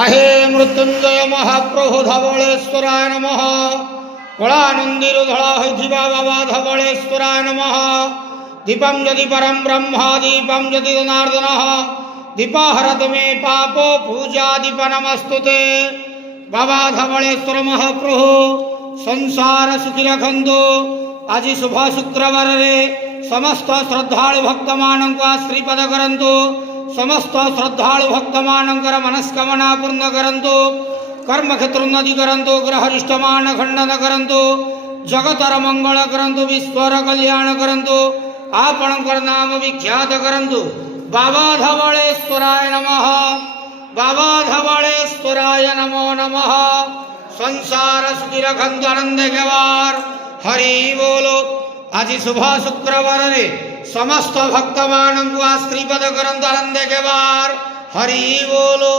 आहे मृत्युंजय महाप्रभु धवलेश्वराय नमः। कलानंदीरु धड़ा होइथिबा बाबा धवलेश्वराय नमः। दीपं यदि परम ब्रह्म दीपं यदि जनार्दन दीपाहरत मे पापो पूजा दीप नमस्तुते। बाबा धवलेश्वर महाप्रभु संसार सुखी रखंतु। आज शुभ शुक्रवार रे समस्त श्रद्धालु भक्त मानक श्रीपद करंतु। समस्त श्रद्धालु भक्त मानकर मनस्कामना पूर्ण करंतु। कर्म क्षेत्र उन्नति करंतु। ग्रहरिष्ट मान खंडन करंतु। जगतर मंगल करंतु। विश्वर कल्याण करंतु। आपणकर नाम विख्यात करंतु। बाबा धवलेश्वराय नमः। बाबा धवलेश्वराय नमो नमः। संसार सुखी रखंतु आनंद केवार हरि बोलो। आज शुभ शुक्रवार रे समस्त भक्त मानक श्रीपद करंतु आनंद केवार हरि बोलो।